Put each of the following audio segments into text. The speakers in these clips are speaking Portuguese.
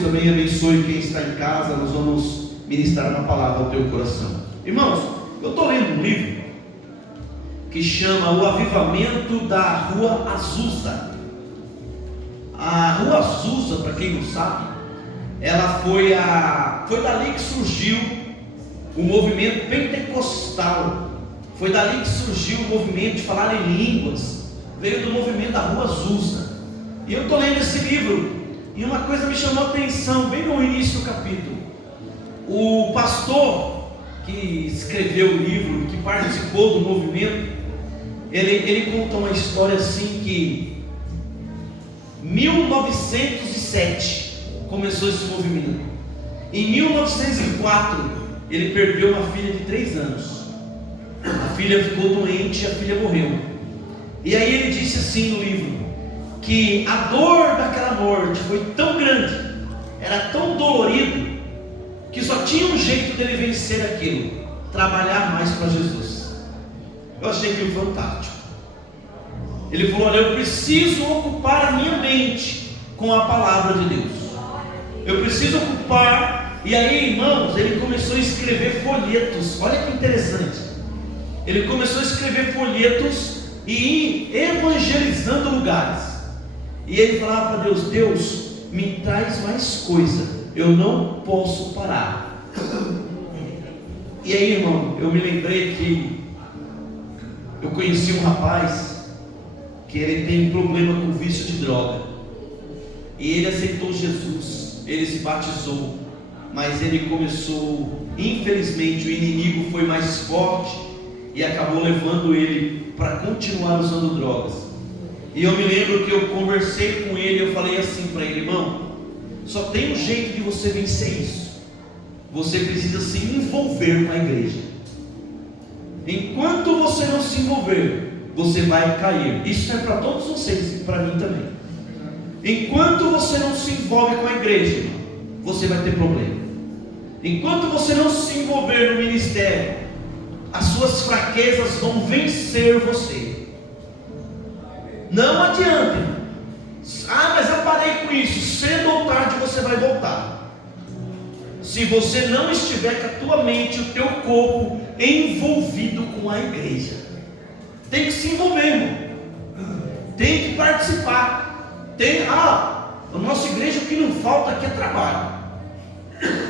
Deus também abençoe quem está em casa. Nós vamos ministrar uma palavra ao teu coração. Irmãos, eu estou lendo um livro que chama O Avivamento da Rua Azusa. A Rua Azusa, para quem não sabe, ela foi dali que surgiu o movimento pentecostal. Foi dali que surgiu o movimento de falar em línguas. Veio do movimento da Rua Azusa. E eu estou lendo esse livro, e uma coisa me chamou a atenção, bem no início do capítulo. O pastor que escreveu o livro, que participou do movimento, ele conta uma história assim que 1907 começou esse movimento. Em 1904 ele perdeu uma filha de 3 anos. A filha ficou doente e a filha morreu. E aí ele disse assim no livro, que a dor daquela morte foi tão grande, era tão dolorido, que só tinha um jeito dele vencer aquilo: trabalhar mais para Jesus. Eu achei aquilo fantástico. Ele falou: olha, eu preciso ocupar a minha mente com a palavra de Deus. Eu preciso ocupar. E aí, irmãos, ele começou a escrever folhetos. Olha que interessante. Ele começou a escrever folhetos e ir evangelizando lugares. E ele falava para Deus: Deus, me traz mais coisa, eu não posso parar. E aí, irmão, eu me lembrei que eu conheci um rapaz que ele tem um problema com vício de droga, e ele aceitou Jesus, ele se batizou, mas ele começou, infelizmente o inimigo foi mais forte e acabou levando ele para continuar usando drogas. E eu me lembro que eu conversei com ele, eu falei assim para ele: irmão, só tem um jeito de você vencer isso. Você precisa se envolver com a igreja. Enquanto você não se envolver, você vai cair. Isso é para todos vocês e para mim também. Enquanto você não se envolve com a igreja, você vai ter problema. Enquanto você não se envolver no ministério, as suas fraquezas vão vencer você. Não adianta. Ah, mas eu parei com isso. Cedo ou tarde você vai voltar. Se você não estiver com a tua mente, o teu corpo envolvido com a igreja. Tem que se envolver, irmão. Tem que participar. A nossa igreja, o que não falta aqui é trabalho.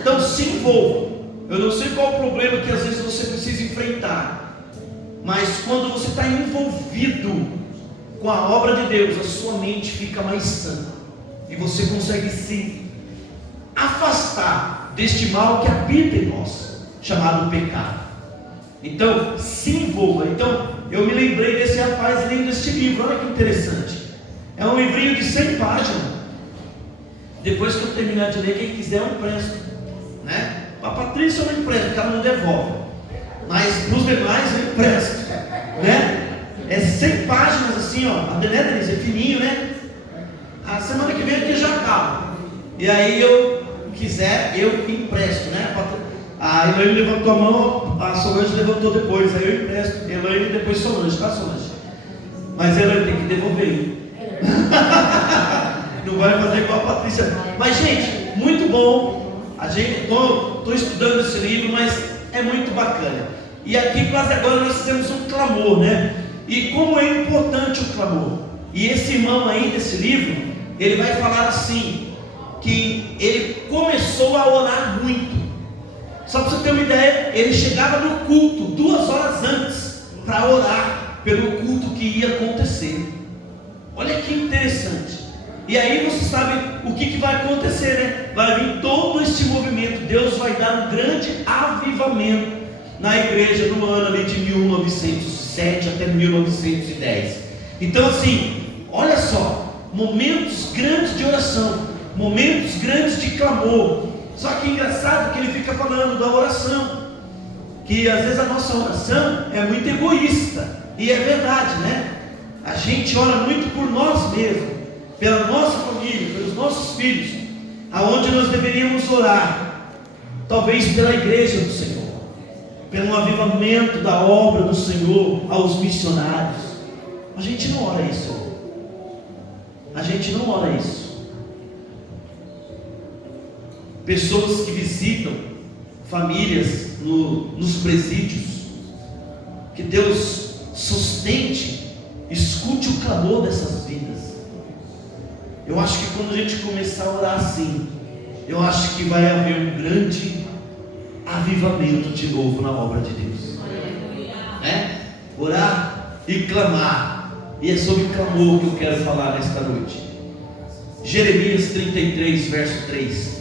Então se envolva. Eu não sei qual o problema que às vezes você precisa enfrentar, mas quando você está envolvido com a obra de Deus, a sua mente fica mais sã, e você consegue se afastar deste mal que habita em nós, chamado pecado. Então se envolva. Então eu me lembrei desse rapaz lendo este livro. Olha que interessante. É um livrinho de 100 páginas. Depois que eu terminar de ler, quem quiser eu empresto, né? A Patrícia eu não empresto, porque ela não devolve, mas para os demais eu empresto, né? É 100 páginas assim, ó. A Denise é fininho, né? A semana que vem aqui já acaba. E aí eu quiser, eu empresto, né? A Elaine levantou a mão, a Solange levantou depois, aí eu empresto. Elaine e depois Solange, tá, Solange? Mas Elaine tem que devolver. Não vai fazer igual a Patrícia. Mas, gente, muito bom. A gente, estou estudando esse livro, mas é muito bacana. E aqui quase agora nós temos um clamor, né? E como é importante o clamor. E esse irmão aí desse livro, ele vai falar assim, que ele começou a orar muito. Só para você ter uma ideia, ele chegava no culto 2 horas antes para orar pelo culto que ia acontecer. Olha que interessante. E aí você sabe o que vai acontecer, né? Vai vir todo este movimento. Deus vai dar um grande avivamento na igreja no ano ali de 1907 até 1910. Então assim, olha só, momentos grandes de oração, momentos grandes de clamor. Só que é engraçado que ele fica falando da oração, que às vezes a nossa oração é muito egoísta. E é verdade, né? A gente ora muito por nós mesmos, pela nossa família, pelos nossos filhos. Aonde nós deveríamos orar, talvez pela igreja do Senhor, pelo avivamento da obra do Senhor aos missionários. A gente não ora isso. A gente não ora isso. pessoas que visitam famílias nos presídios. Que Deus sustente, escute o clamor dessas vidas. Eu acho que quando a gente começar a orar assim, eu acho que vai haver um grande avivamento de novo na obra de Deus. Orar e clamar. E é sobre clamor que eu quero falar nesta noite. Jeremias 33, verso 3.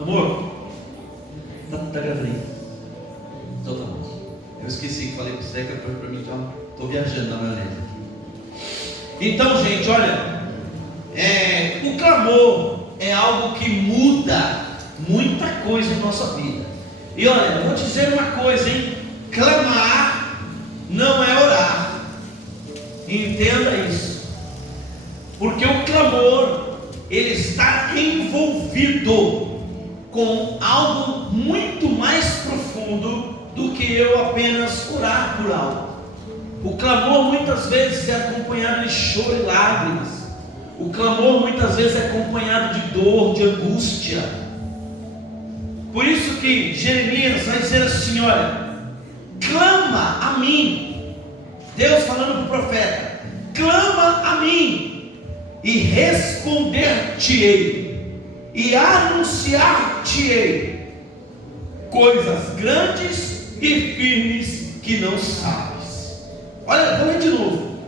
Amor, tá gravando aí? Então tá bom. Eu esqueci que falei para você, que para mim estou viajando na maionese. Então, gente, olha, o clamor é algo que muda muita coisa em nossa vida. E olha, eu vou dizer uma coisa, hein? Clamar não é orar. Entenda isso. Porque o clamor, ele está envolvido com algo muito mais profundo do que eu apenas orar por algo. O clamor muitas vezes é acompanhado de choro e lágrimas. O clamor muitas vezes é acompanhado de dor, de angústia. Por isso que Jeremias vai dizer assim, olha, clama a mim. Deus falando para o profeta, clama a mim e responder-te-ei e anunciar-te-ei coisas grandes e firmes que não sabes. Olha, vou ler de novo.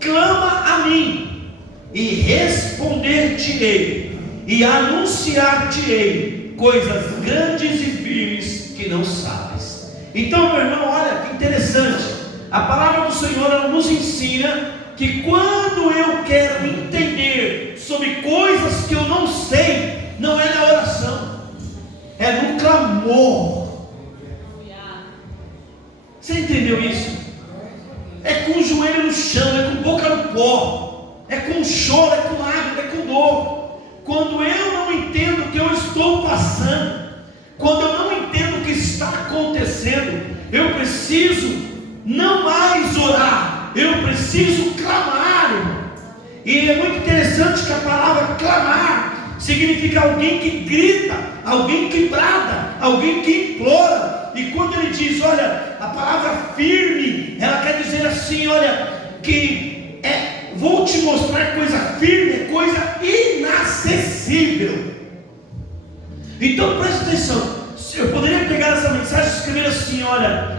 Clama a mim e responder-te-ei e anunciar-te-ei coisas grandes e firmes que não sabes. Então, meu irmão, olha que interessante. A palavra do Senhor, ela nos ensina que quando eu quero entender sobre coisas que eu não sei, não é na oração, é no clamor. Você entendeu isso? É com o joelho no chão, é com boca no pó, é com choro, é com lágrimas, é com dor. Quando eu não entendo o que eu estou passando, quando eu não entendo o que está acontecendo, eu preciso não mais orar, eu preciso clamar, irmão. E é muito interessante que a palavra clamar significa alguém que grita, alguém que brada, alguém que implora. E quando ele diz, olha, a palavra firme, ela quer dizer assim, olha, que vou te mostrar coisa firme, coisa inacessível. Então presta atenção. Eu poderia pegar essa mensagem e escrever assim, olha,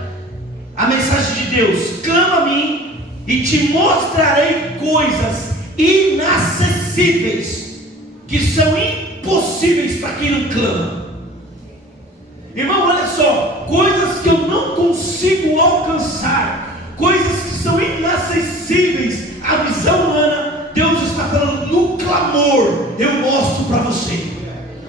a mensagem de Deus, clama a mim e te mostrarei coisas inacessíveis, que são impossíveis para quem não clama. Irmão, olha só, coisas que eu não consigo alcançar, coisas que são inacessíveis à visão humana, Deus está falando, no clamor eu mostro para você.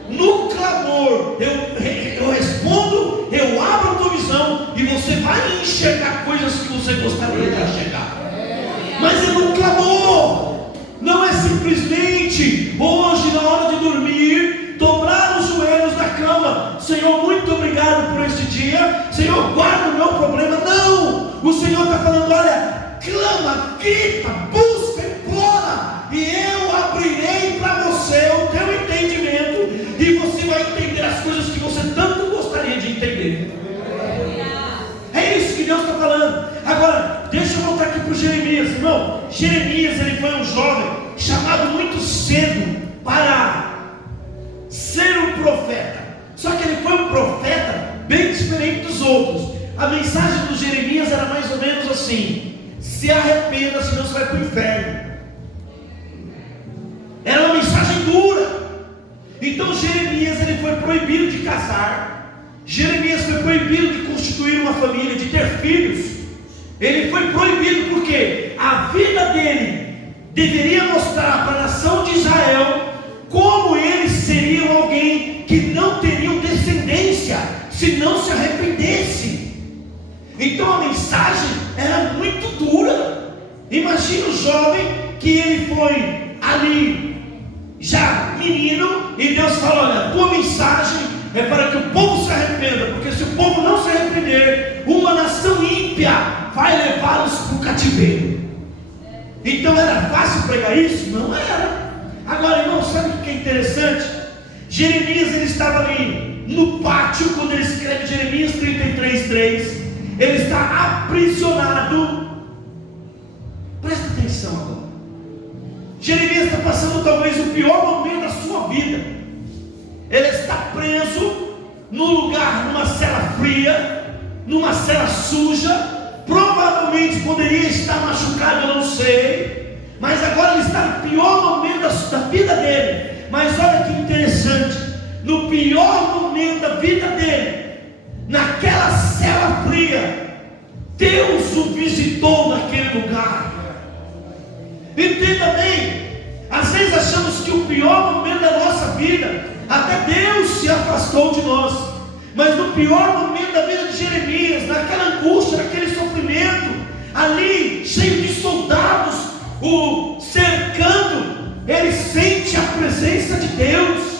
No clamor eu respondo, eu abro a tua visão e você vai enxergar coisas que você gostaria de enxergar. Mas é no clamor, não é simplesmente hoje na hora de dormir dobrar os joelhos na cama, Senhor, muito obrigado por este dia, Senhor, guarda o meu problema. Não, o Senhor está falando, olha, clama, grita, busca, implora, e eu abrirei para você o teu entendimento, e você vai entender as coisas que você tanto gostaria de entender. É isso que Deus está falando. Agora, deixa eu voltar aqui para o Jeremias, irmão. Jeremias, ele foi um jovem chamado muito cedo para ser um profeta. Só que ele foi um profeta bem diferente dos outros. A mensagem do Jeremias era mais ou menos assim: se arrependa, senão você vai para o inferno. Era uma mensagem dura. Então Jeremias, ele foi proibido de casar. Jeremias foi proibido de constituir uma família, de ter filhos. Ele foi proibido porque a vida dele deveria mostrar para a nação de Israel como eles seriam alguém que não teriam descendência se não se arrependesse. Então a mensagem era muito dura. Imagina o jovem que ele foi ali já menino, e Deus fala, olha, a tua mensagem é para que o povo se arrependa, porque se o povo não se arrepender, uma nação ímpia vai levá-los para o cativeiro. Então era fácil pregar isso? Não era. Agora, irmão, sabe o que é interessante? Jeremias, ele estava ali no pátio, quando ele escreve Jeremias 33:3, ele está aprisionado. Presta atenção agora. Jeremias está passando talvez o pior momento da sua vida. Ele está preso num lugar, numa cela fria, numa cela suja. Provavelmente poderia estar machucado, eu não sei, mas agora ele está no pior momento da vida dele. Mas olha que interessante, no pior momento da vida dele, naquela cela fria, Deus o visitou naquele lugar. Entenda bem, às vezes achamos que o pior momento da nossa vida, até Deus se afastou de nós. Mas no pior momento da vida de Jeremias, naquela angústia, naquele sofrimento, ali cheio de soldados o cercando, ele sente a presença de Deus.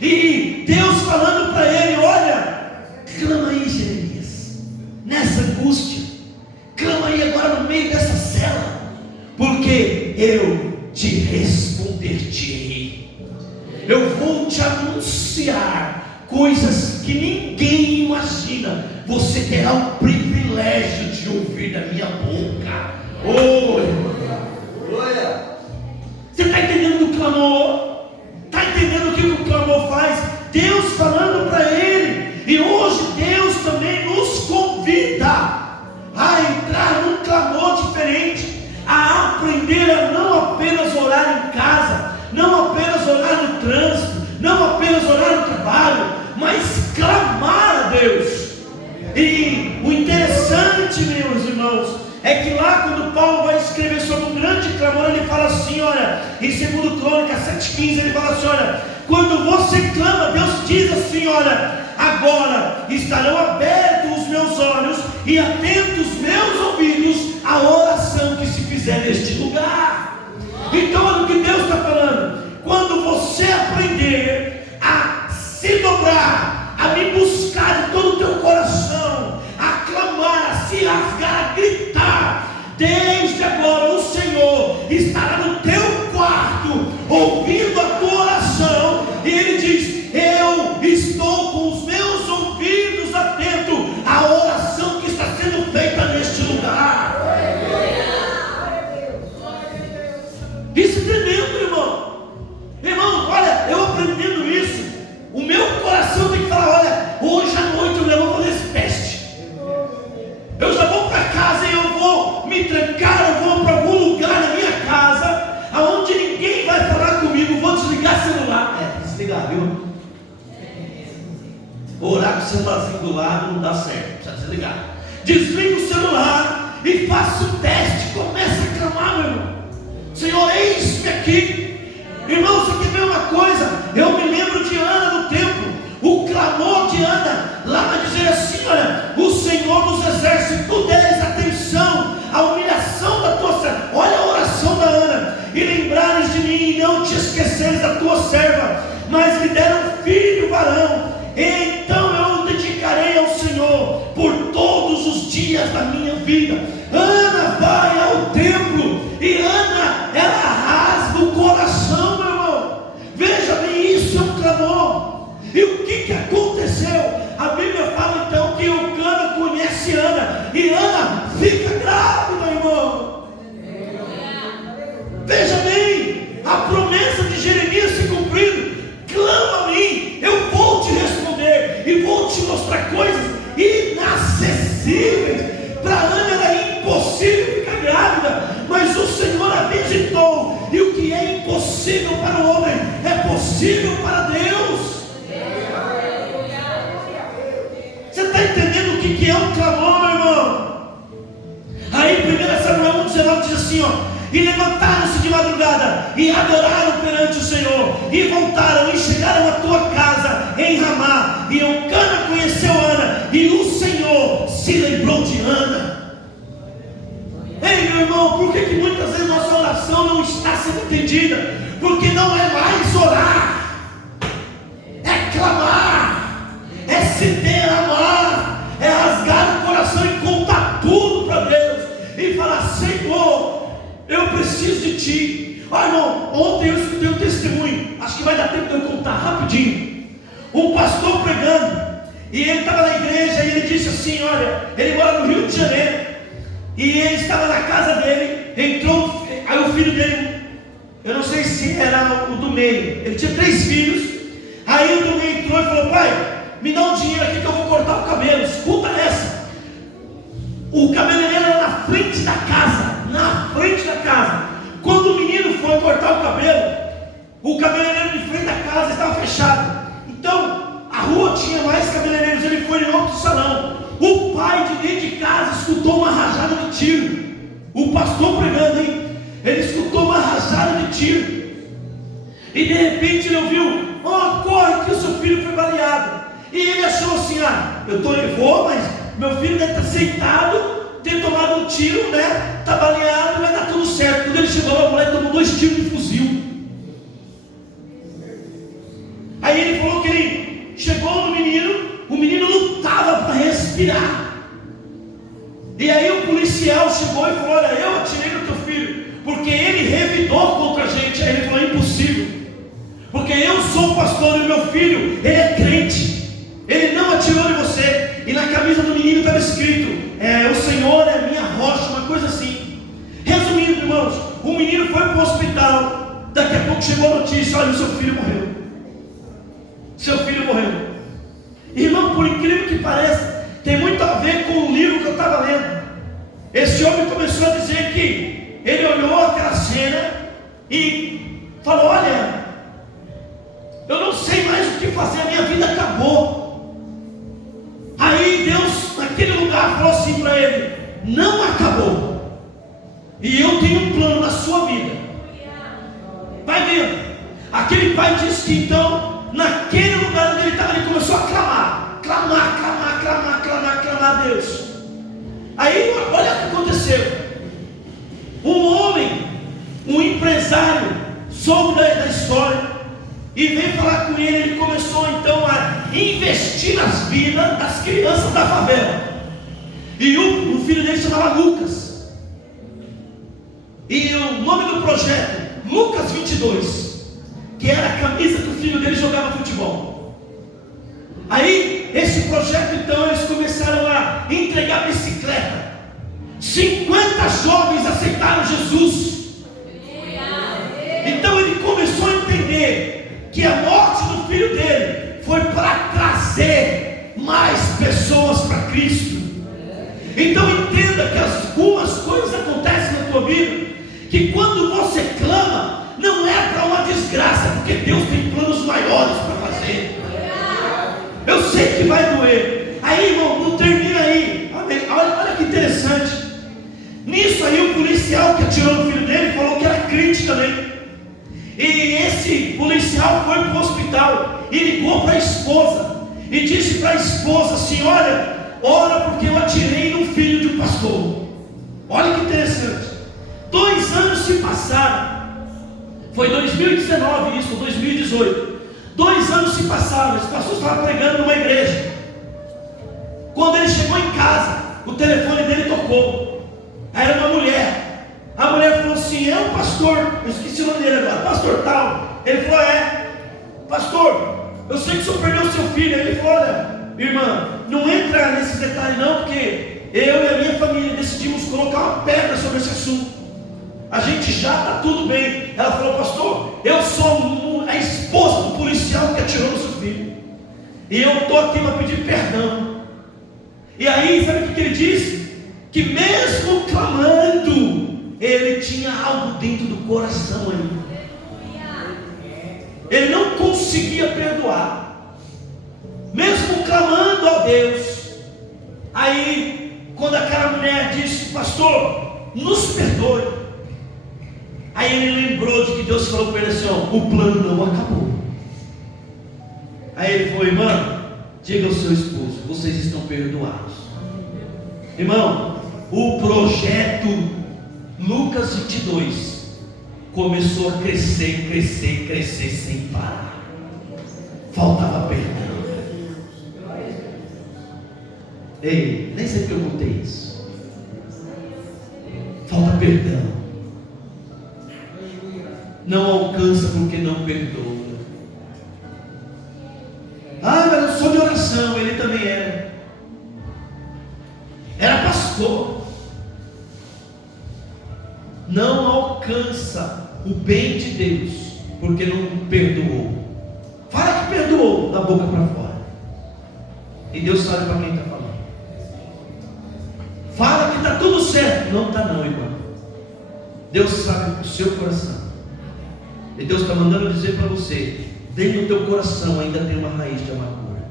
E Deus falando para ele: olha, clama aí, Jeremias, nessa angústia, clama aí agora no meio dessa cela, porque eu te responder-te-ei. Eu vou te anunciar coisas que ninguém imagina. Você terá o privilégio de ouvir da minha boca. Você está entendendo o clamor? Está entendendo o que o clamor faz? Deus falando para ele. E hoje Deus também nos convida a entrar num clamor diferente, a aprender a não apenas orar em casa, não apenas orar no trânsito, não apenas orar no trabalho, mas clamar a Deus. E o interessante, meus irmãos, é que lá quando Paulo vai escrever sobre um grande clamor, ele fala assim, olha, em 2 Crônicas 7:15, ele fala assim, olha, quando você clama, Deus diz assim, olha, agora estarão abertos os meus olhos e atentos os meus ouvidos à oração que se fizer neste lugar. Então olha o que Deus está falando. Quando você aprender a se dobrar, a me buscar de todo o teu coração, a clamar, a se rasgar, a gritar, desde agora o Senhor estará no teu quarto, ouvindo a tua oração, e Ele diz, eu estou com os meus ouvidos atentos à oração que está sendo feita neste lugar. Isso é tremendo, irmão. Irmão, olha, eu aprendendo isso, o meu coração tem que falar, olha, hoje à noite eu não vou fazer esse teste. Eu já vou para casa e eu vou me trancar, eu vou para algum lugar na minha casa, aonde ninguém vai falar comigo, vou desligar o celular. Desligar, viu? Orar com o celularzinho do lado não dá certo, precisa desligar. Desliga o celular e faça o teste, começa a clamar, meu irmão. Senhor, eis-me aqui. Irmão, você quer ver uma coisa? Eu me lembro de Ana no templo. O clamor de Ana lá vai dizer assim, olha, o Senhor dos exércitos, tu deres atenção à humilhação da tua serva. Olha a oração da Ana. E lembrares de mim e não te esqueceres da tua serva, mas lhe deram um filho varão. Então eu o dedicarei ao Senhor por todos os dias da minha vida. Ana vai ao templo e Ana, ela rasga o coração, meu irmão. Veja bem, isso é um clamor. E o que aconteceu? A Bíblia fala então que Eucana conhece Ana e Ana fica grávida, irmão. Veja bem, a promessa de Jeremias se cumprindo. Clama a mim, eu vou te responder e vou te mostrar coisas inacessíveis. Para Ana era impossível ficar grávida, mas o Senhor a visitou, e o que é impossível para o homem é possível para Deus. Você está entendendo o que é um clamor, meu irmão? Aí 1 Samuel 1,19 diz assim, ó, e levantaram-se de madrugada e adoraram perante o Senhor, e voltaram e chegaram à tua casa em Ramá, e Eucana conheceu Ana, e o Senhor se lembrou de Ana. Ei, meu irmão, por que muitas vezes nossa oração não está sendo entendida? Porque não é mais orar, é clamar, é se derramar, é rasgar o coração e contar tudo para Deus e falar, Senhor, eu preciso de ti. Irmão, ontem eu escutei um testemunho, acho que vai dar tempo de eu contar rapidinho. Um pastor pregando, e ele estava na igreja, e ele disse assim, olha, ele mora no Rio de Janeiro, e ele estava na casa dele, entrou, aí o filho dele, eu não sei se era o do meio, ele tinha 3 filhos, aí o do meio entrou e falou, pai, me dá um dinheiro aqui que eu vou cortar o cabelo. Escuta essa. O cabeleireiro era na frente da casa, quando o menino foi cortar o cabeleireiro de frente da casa estava fechado, então a rua tinha mais cabeleireiros, ele foi em outro salão. O pai de dentro de casa escutou uma rajada de tiro. O pastor pregando, hein? Ele escutou uma rajada de tiro, e de repente ele ouviu, corre que o seu filho foi baleado. E ele achou assim, eu vou, mas meu filho deve estar sentado, ter tomado um tiro, né? Está baleado, vai dar tudo certo. Quando ele chegou, a mulher tomou 2 tiros de fuzil. Aí ele falou que ele chegou no menino, o menino lutava para respirar. E aí o policial chegou e falou, olha, eu atirei no teu filho, porque ele revidou contra a gente. Aí ele falou, impossível, porque eu sou pastor e o meu filho, ele é crente, ele não atirou em você. E na camisa do menino estava escrito, o Senhor é minha rocha, uma coisa assim. Resumindo, irmãos, o menino foi para o hospital, daqui a pouco chegou a notícia, olha, seu filho morreu. Irmão, por incrível que pareça, tem muito a ver com o livro que eu estava lendo. Esse homem começou a dizer que ele olhou aquela cena e falou, olha, eu não sei mais o que fazer, a minha vida acabou. Aí Deus, naquele lugar, falou assim para ele, não acabou, e eu tenho um plano na sua vida. Vai vendo. Aquele pai disse que então, naquele lugar onde ele estava, ele começou a clamar a Deus. Aí olha o que aconteceu. Um homem, um empresário, soube da história e veio falar com ele. Ele começou então a investir nas vidas das crianças da favela. E o filho dele se chamava Lucas, e o nome do projeto, Lucas 22, que era a camisa que o filho dele jogava futebol. Aí esse projeto, então, eles começaram a entregar bicicleta. 50 jovens aceitaram Jesus. Então ele começou a entender que a morte do filho dele foi para trazer mais pessoas para Cristo. Então entenda que algumas coisas acontecem na tua vida, que quando você clama, não é para uma desgraça, porque Deus tem planos maiores para fazer. Eu sei que vai doer. Aí, irmão, não termina aí. Olha que interessante. Nisso aí, o policial que atirou no filho dele falou que era crente também. E esse policial foi para o hospital e ligou para a esposa e disse para a esposa assim, ora porque eu atirei no filho de um pastor. Olha que interessante. 2 anos se passaram. Foi 2019 isso, 2018. 2 anos se passaram, esse pastor estava pregando numa igreja. Quando ele chegou em casa, o telefone dele tocou. Era uma mulher. A mulher falou assim, é um pastor, eu esqueci o nome dele agora, pastor tal. Ele falou, pastor, eu sei que o senhor perdeu o seu filho. Ele falou, olha, irmã, não entra nesses detalhes não, porque eu e a minha família decidimos colocar uma pedra sobre esse assunto. A gente já está tudo bem. Ela falou, pastor, eu sou a esposa do policial que atirou no seu filho, e eu estou aqui para pedir perdão. E aí, sabe o que ele disse? Que mesmo clamando, ele tinha algo dentro do coração ainda. Ele não conseguia perdoar, mesmo clamando a Deus. Aí, quando aquela mulher disse, pastor, nos perdoe, aí ele lembrou de que Deus falou para ele assim, o plano não acabou. Aí ele falou, irmão, diga ao seu esposo, vocês estão perdoados. Irmão, o projeto Lucas 22 começou a crescer sem parar. Faltava perdão. Ei, nem sei porque eu contei isso. Falta perdão. não alcança porque não perdoa. Ah, mas eu sou de oração. Ele também era. Era pastor. Não alcança o bem de Deus porque não perdoou. Fala que perdoou da boca para fora, e Deus sabe para quem está falando. Fala que está tudo certo. Não está não, irmão. Deus sabe o seu coração. E Deus está mandando dizer para você: dentro do teu coração ainda tem uma raiz de amargura.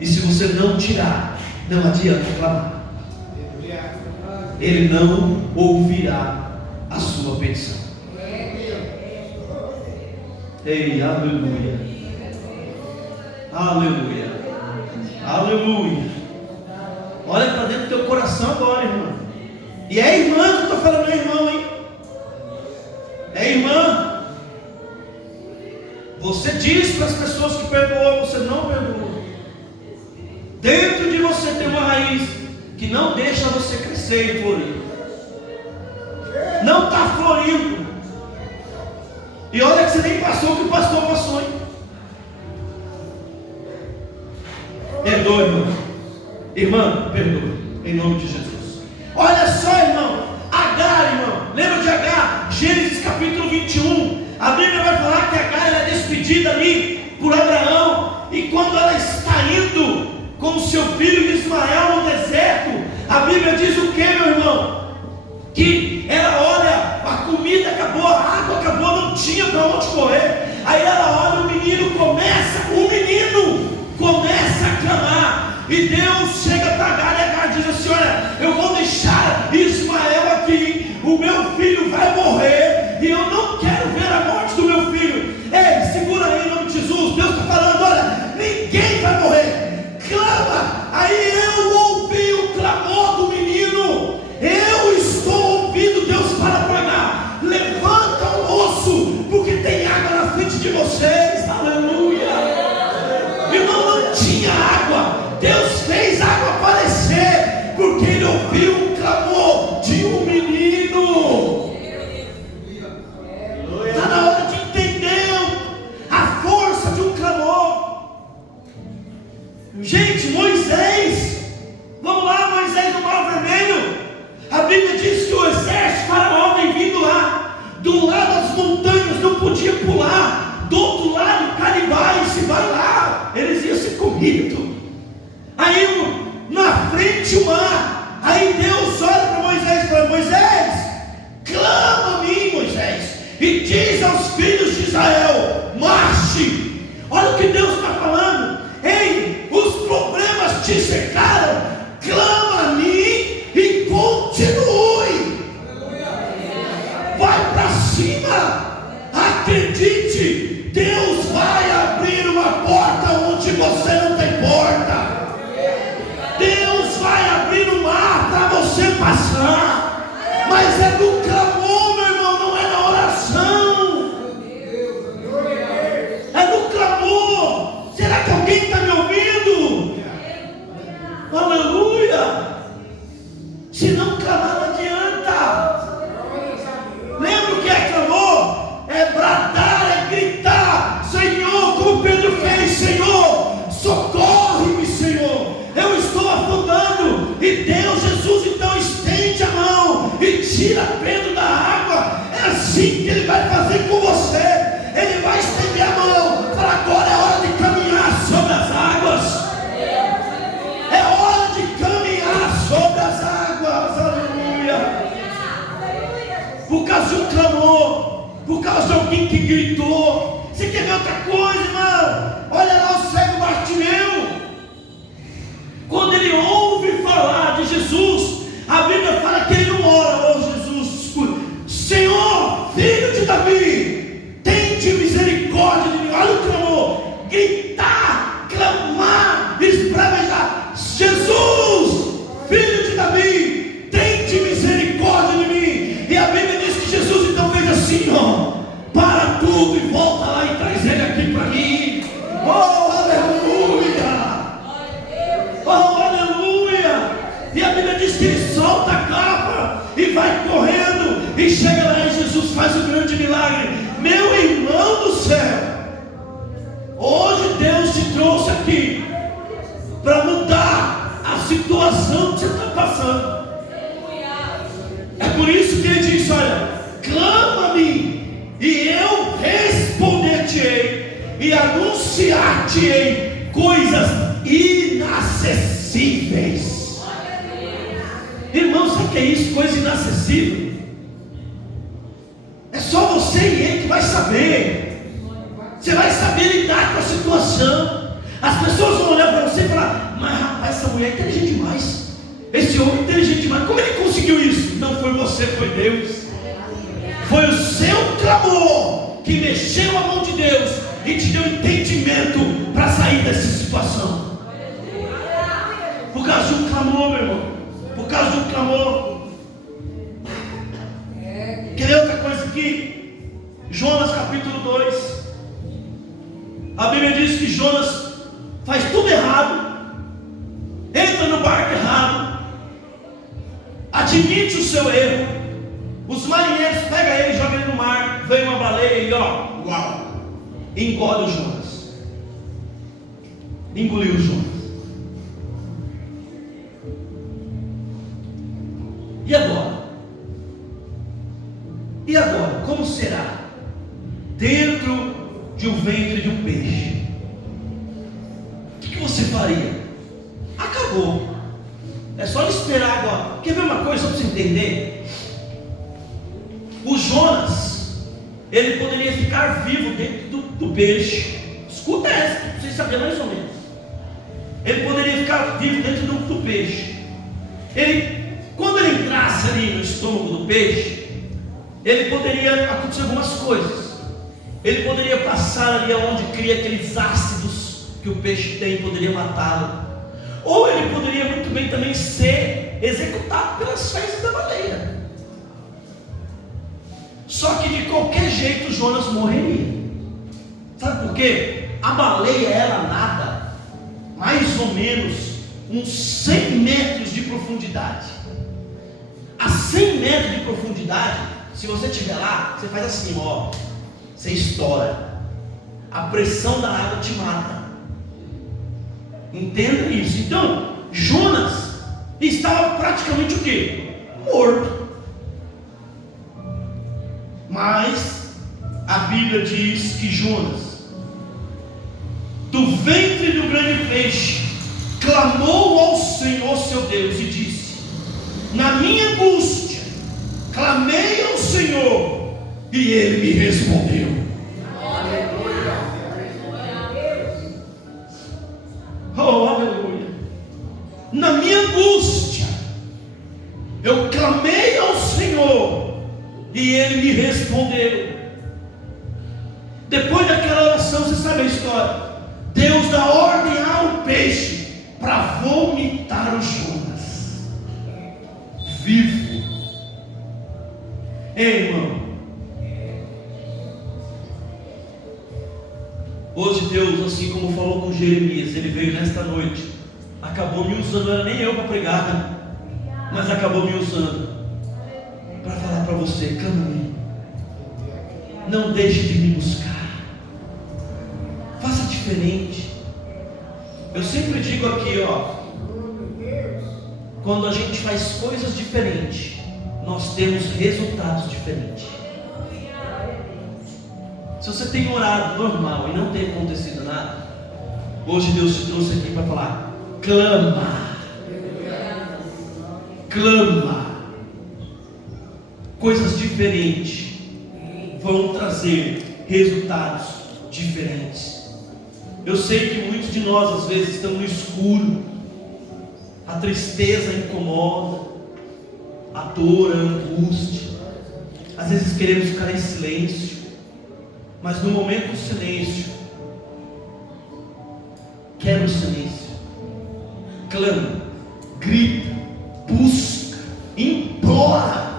E se você não tirar, não adianta clamar. Ele não ouvirá a sua petição. Ei, aleluia. Aleluia. Aleluia. Olha para dentro do teu coração agora, irmão. E é irmã que eu estou falando, é irmão, hein? É irmã. Você diz para as pessoas que perdoou, você não perdoou. Dentro de você tem uma raiz que não deixa você crescer e florir. Não está florindo. E olha que você nem passou o que o pastor passou, hein? Perdoa, irmão. Irmã, perdoa. Em nome de Jesus. Olha só, irmão. Agar, irmão. Lembra de Agar? Gênesis capítulo 21. A Bíblia vai falar que Agar era despedida ali por Abraão. E quando ela está indo com o seu filho Ismael no deserto, a Bíblia diz o que, meu irmão? Que ela olha, a comida acabou, a água acabou, não tinha para onde correr. Aí ela olha, o menino começa a clamar. E Deus chega para Agar e Agar diz assim: olha, eu vou deixar Ismael aqui, o meu filho vai morrer, e eu não quero ver a morte do meu filho. Ei, segura aí em nome de Jesus. Deus está falando: olha, ninguém vai morrer. Clama. Aí eu ouvi o clamor do menino. Eu estou ouvindo Deus para pagar. Levanta o osso, porque tem água na frente de vocês. Aleluia. Irmão, não tinha água. Deus fez água aparecer, porque ele ouviu o clamor de um menino. Está na hora de entender a força de um clamor. Gente, Moisés, vamos lá, Moisés no Mar Vermelho. A Bíblia diz que o exército faraó vem vindo lá. Do lado das montanhas não podia pular. Do outro lado, canibais, se vai lá, eles iam ser comidos. Aí na frente o mar. Aí Deus olha para Moisés e fala: Moisés, clama a mim, Moisés, e diz aos filhos de Israel: marche. Olha o que Deus está falando. Ei, os problemas te cercaram. Clama a mim e continue. Vai para cima. Acredite, Deus vai abrir uma porta onde você não tem porta. Deus vai abrir o mar para você passar. Mas é no clamor, meu irmão, não é na oração. É no clamor. Será que alguém está me ouvindo? Aleluia. Se não clamar, não adianta. Lembra o que é clamor? É bradar, é gritar: Senhor, como Pedro fez, Senhor, socorre-me, Senhor, eu estou afundando. E Deus, Jesus, então estende a mão e tira Pedro da água. É assim que Ele vai fazer com você. Ele vai estender a mão para agora é hora de caminhar sobre as águas. É hora de caminhar sobre as águas. Aleluia. Por causa de um clamor, por causa de alguém que gritou. Você quer ver outra coisa, irmão? Olha lá o cego Bartimeu. Quando ele ouve falar de Jesus, a Bíblia fala que ele não ora: oh Jesus, Senhor, filho de Davi, tende misericórdia de mim. Olha o clamor: gritar, clamar, esbravejar: Jesus, filho de Davi, tende misericórdia de mim. E a Bíblia diz que Jesus então fez assim: ó, para tudo e volta lá e traz ele aqui para mim. Oh, aleluia! Oh, aleluia! E a Bíblia diz que ele solta a capa e vai correndo e chega lá e Jesus faz um grande milagre. irmão do céu, hoje Deus te trouxe aqui para mudar a situação que você está passando. É por isso que ele diz: olha, clama-me e eu responder-te-ei e anunciar-te-ei coisas inacessíveis. Irmão, sabe o que é isso? Coisa inacessível. É só você e ele que vai saber. Você vai saber lidar com a situação. As pessoas vão olhar para você e falar: mas rapaz, essa mulher é inteligente demais, esse homem é inteligente demais, como ele conseguiu isso? Não foi você, foi Deus. Foi o seu clamor que mexeu a mão de Deus e te deu entendimento para sair dessa situação. Por causa de um clamor, meu irmão. Por causa de um clamor. Quer ver outra coisa aqui? Jonas capítulo 2. A Bíblia diz que Jonas faz tudo errado, entra no barco errado, admite o seu erro. Os marinheiros pegam ele e jogam ele no mar. Vem uma baleia e uau, engole o Jonas. Engoliu o Jonas. E agora? E agora? Como será? Dentro de um ventre de um peixe, o que você faria? Acabou. É só esperar agora. Quer ver uma coisa só para você entender? O Jonas, ele poderia ficar vivo dentro do peixe. Escuta essa, para vocês saberem mais ou menos. Ele poderia ficar vivo dentro do peixe. Quando ele entrasse ali no estômago do peixe, ele poderia acontecer algumas coisas. Ele poderia passar ali onde cria aqueles ácidos que o peixe tem, poderia matá-lo. Ou ele poderia muito bem também ser executado pelas fezes da baleia. Só que de qualquer jeito Jonas morreria. Sabe por quê? A baleia, ela nada mais ou menos uns 100 metros de profundidade. A 100 metros de profundidade, se você estiver lá, você faz assim, ó, você estoura. A pressão da água te mata. Entenda isso. Então, Jonas estava praticamente o quê? Morto. Mas a Bíblia diz que Jonas, do ventre do grande peixe, clamou ao Senhor seu Deus e disse: na minha angústia clamei ao Senhor e Ele me respondeu. Oh, aleluia. Na minha angústia eu clamei ao Senhor e Ele me respondeu. Depois daquela oração, você sabe a história. Deus dá ordem ao peixe para vomitar o Jonas vivo. Ei, irmão, hoje Deus, assim como falou com Jeremias, Ele veio nesta noite, acabou me usando. Não era nem eu para pregar, né? Mas acabou me usando para falar para você: clame, não deixe de me buscar, faça diferente. Eu sempre digo aqui, ó, quando a gente faz coisas diferentes, nós temos resultados diferentes. Se você tem orado normal e não tem acontecido nada, hoje Deus te trouxe aqui para falar: clama, clama. Coisas diferentes vão trazer resultados diferentes. Eu sei que muitos de nós às vezes estão no escuro, a tristeza incomoda, a dor, a angústia. Às vezes queremos ficar em silêncio, mas no momento do silêncio, quebra o silêncio, clama, grita, busca, implora.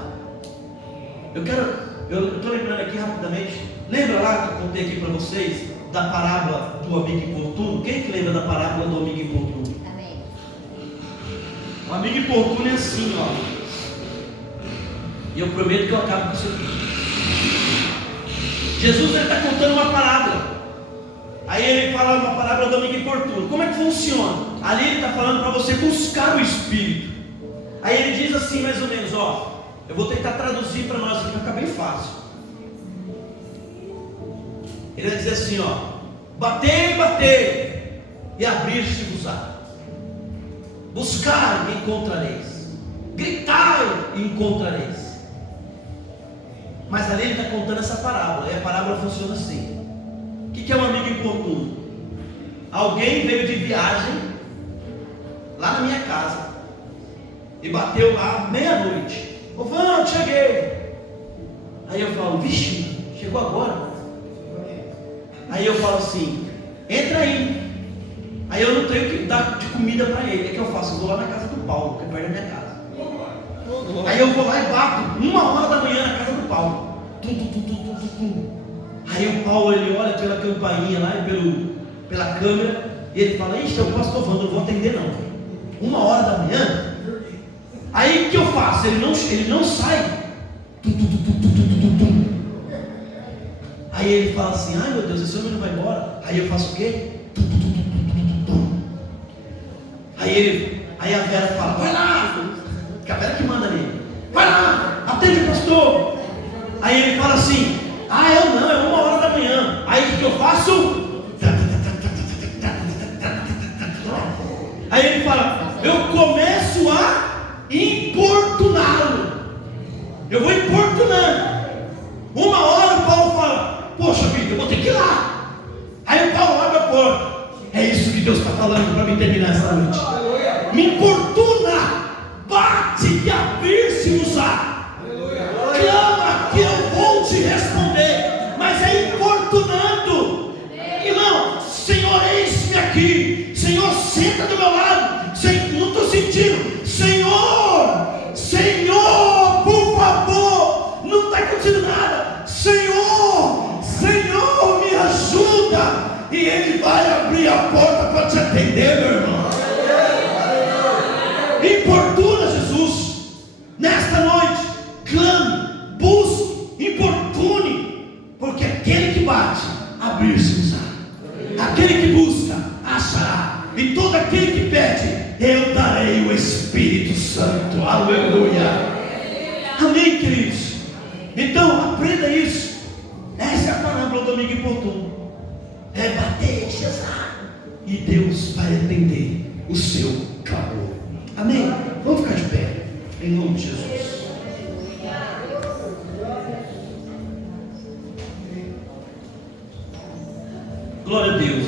Eu estou lembrando aqui rapidamente. Lembra lá que eu contei aqui para vocês da parábola do amigo importuno? Quem que lembra da parábola do amigo importuno? Amém. O amigo importuno é assim, ó. E eu prometo que eu acabo com isso aqui. Jesus está contando uma parábola. Aí ele fala uma parábola do amigo importuno. Como é que funciona? Ali ele está falando para você buscar o Espírito. Aí ele diz assim, mais ou menos, ó, eu vou tentar traduzir para nós aqui, vai ficar bem fácil. Ele vai dizer assim, ó: batei, batei, e abrir-se-vos-á. Buscai e encontrareis. Gritai e encontrareis. Mas ali ele está contando essa parábola. E a parábola funciona assim. O que é um amigo importuno? Alguém veio de viagem lá na minha casa e bateu lá meia-noite. Ô Vando, cheguei. Aí eu falo, vixe, chegou agora. Aí eu falo assim, entra aí. Aí eu não tenho que dar de comida para ele. O que eu faço? Eu vou lá na casa do Paulo, que é perto da minha casa. Aí eu vou lá e bato 1h da manhã na casa do Paulo. Tum, tum, tum, tum, tum, tum. Aí o Paulo, ele olha pela campainha lá e pela câmera, e ele fala, ixi, é o pastor Vando, não vou atender não. 1h da manhã. Aí o que eu faço? Ele não sai. Tum, tum, tum, tum, tum, tum, tum. Aí ele fala assim, ai meu Deus, esse homem não vai embora. Aí eu faço o quê? Tum, tum, tum, tum, tum, tum. Aí a Vera fala, vai lá. Que a Vera que manda nele. Vai lá, atende o pastor. Aí ele fala assim, ah, eu não, é 1h da manhã. Aí o que eu faço? Aí ele fala, eu começo a importuná-lo. Eu vou importunando. 1h o Paulo fala, poxa vida, eu vou ter que ir lá. Aí o Paulo abre a porta. É isso que Deus está falando para mim terminar essa noite. Me importuna, bate e abrir-se-vos-á. Clama que eu vou te responder. Mas é importunando. Irmão, Senhor, eis-me aqui. Senhor, senta do meu lado. Não estou sentindo. Senhor, por favor. Não está acontecendo nada. Senhor, me ajuda. E Ele vai abrir a porta para te atender, meu irmão. Importuna Jesus. Nesta noite, clame, busque, importune. Porque aquele que bate, abrir-se-vos-á. Aquele que busca, achará. E todo aquele que pede, eu darei o Espírito Santo. Aleluia. Amém, queridos? Então, aprenda isso. Essa é a parábola do amigo importuno. É bater, cessar, e Deus vai atender o seu clamor. Amém? Vamos ficar de pé, em nome de Jesus. Glória a Deus.